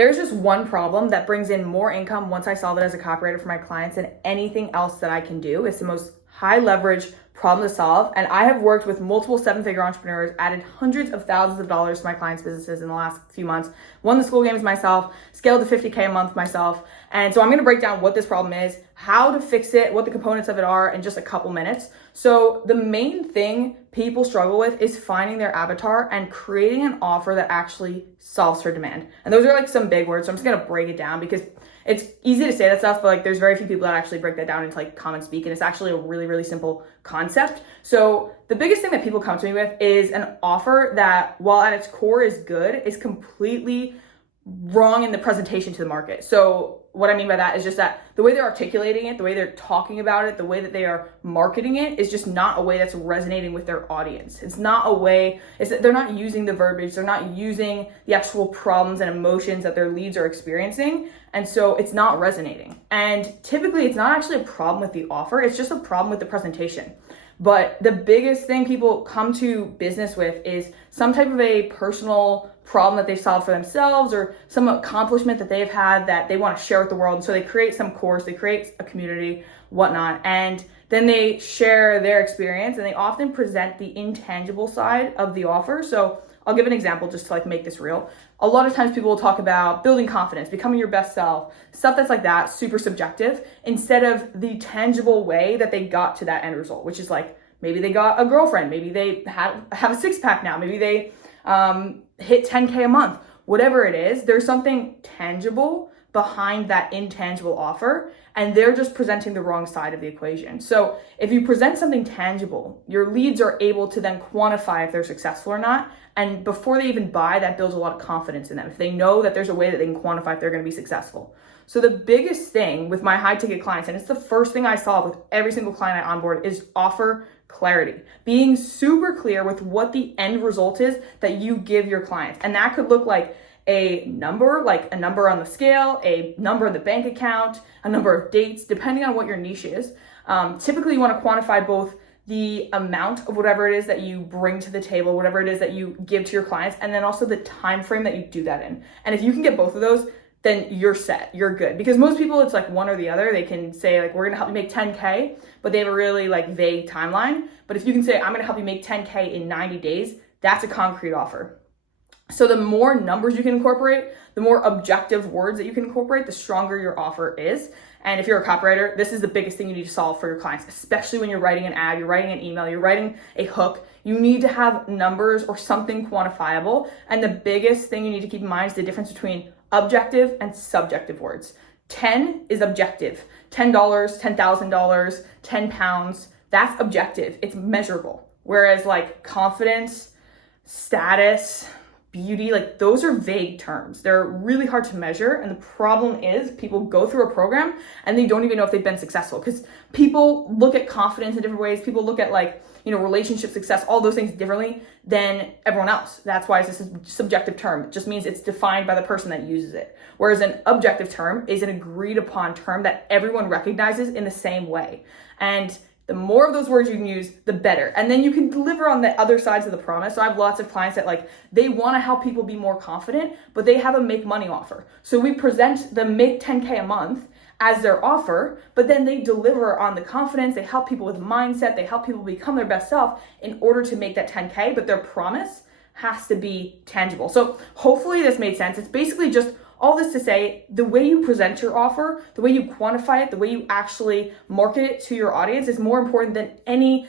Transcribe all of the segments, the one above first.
there's just one problem that brings in more income once I solve it as a copywriter for my clients than anything else that I can do. It's the most high leverage problem to solve. And I have worked with multiple 7-figure entrepreneurs, added hundreds of thousands of dollars to my clients' businesses in the last few months, won the school games myself, scaled to $50K a month myself. And so I'm going to break down what this problem is, how to fix it, what the components of it are in just a couple minutes. So the main thing people struggle with is finding their avatar and creating an offer that actually solves for demand. And those are like some big words. So I'm just going to break it down because it's easy to say that stuff, but like there's very few people that actually break that down into like common speak. And it's actually a really, really simple concept. So the biggest thing that people come to me with is an offer that, while at its core is good, is completely wrong in the presentation to the market. So what I mean by that is just that the way they're articulating it, the way they're talking about it, the way that they are marketing it is just not a way that's resonating with their audience. It's not a way, they're not using the verbiage, they're not using the actual problems and emotions that their leads are experiencing. And so it's not resonating. And typically it's not actually a problem with the offer, it's just a problem with the presentation. But the biggest thing people come to business with is some type of a personal problem that they've solved for themselves or some accomplishment that they've had that they want to share with the world. And so they create some course, they create a community, whatnot, and then they share their experience and they often present the intangible side of the offer. So I'll give an example just to like make this real. A lot of times people will talk about building confidence, becoming your best self, stuff that's like that, super subjective, instead of the tangible way that they got to that end result, which is like maybe they got a girlfriend, maybe they have a six-pack now, maybe they hit 10K a month, whatever it is, there's something tangible behind that intangible offer, and they're just presenting the wrong side of the equation. So if you present something tangible, your leads are able to then quantify if they're successful or not. And before they even buy, that builds a lot of confidence in them. If they know that there's a way that they can quantify if they're going to be successful. So the biggest thing with my high ticket clients, and it's the first thing I solve with every single client I onboard, is offer clarity. Being super clear with what the end result is that you give your clients. And that could look like a number, like a number on the scale, a number in the bank account, a number of dates, depending on what your niche is. Typically you want to quantify both the amount of whatever it is that you bring to the table, whatever it is that you give to your clients, and then also the time frame that you do that in. And if you can get both of those, then you're set, you're good. Because most people, it's like one or the other. They can say like, we're gonna help you make 10K, but they have a really like vague timeline. But if you can say, I'm gonna help you make 10K in 90 days, that's a concrete offer. So the more numbers you can incorporate, the more objective words that you can incorporate, the stronger your offer is. And if you're a copywriter, this is the biggest thing you need to solve for your clients, especially when you're writing an ad, you're writing an email, you're writing a hook. You need to have numbers or something quantifiable. And the biggest thing you need to keep in mind is the difference between objective and subjective words. 10 is objective. $10, $10,000, 10 pounds, that's objective. It's measurable. Whereas like confidence, status, beauty, like those are vague terms. They're really hard to measure. And the problem is people go through a program and they don't even know if they've been successful because people look at confidence in different ways. People look at like, relationship success, all those things differently than everyone else. That's why it's a subjective term. It just means it's defined by the person that uses it. Whereas an objective term is an agreed upon term that everyone recognizes in the same way. And the more of those words you can use, the better. And then you can deliver on the other sides of the promise. So I have lots of clients that like, they want to help people be more confident, but they have a make money offer. So we present the make 10K a month as their offer, but then they deliver on the confidence. They help people with mindset. They help people become their best self in order to make that 10K, but their promise has to be tangible. So hopefully this made sense. It's basically just all this to say, the way you present your offer, the way you quantify it, the way you actually market it to your audience is more important than any,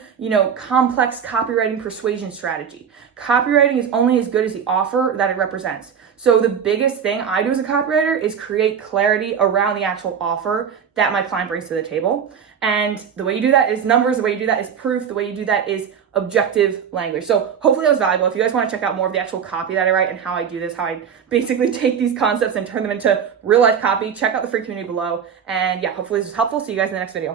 complex copywriting persuasion strategy. Copywriting is only as good as the offer that it represents. So the biggest thing I do as a copywriter is create clarity around the actual offer that my client brings to the table. And the way you do that is numbers, the way you do that is proof, the way you do that is objective language. So hopefully that was valuable. If you guys want to check out more of the actual copy that I write and how I do this, how I basically take these concepts and turn them into real life copy, check out the free community below. And yeah, hopefully this was helpful. See you guys in the next video.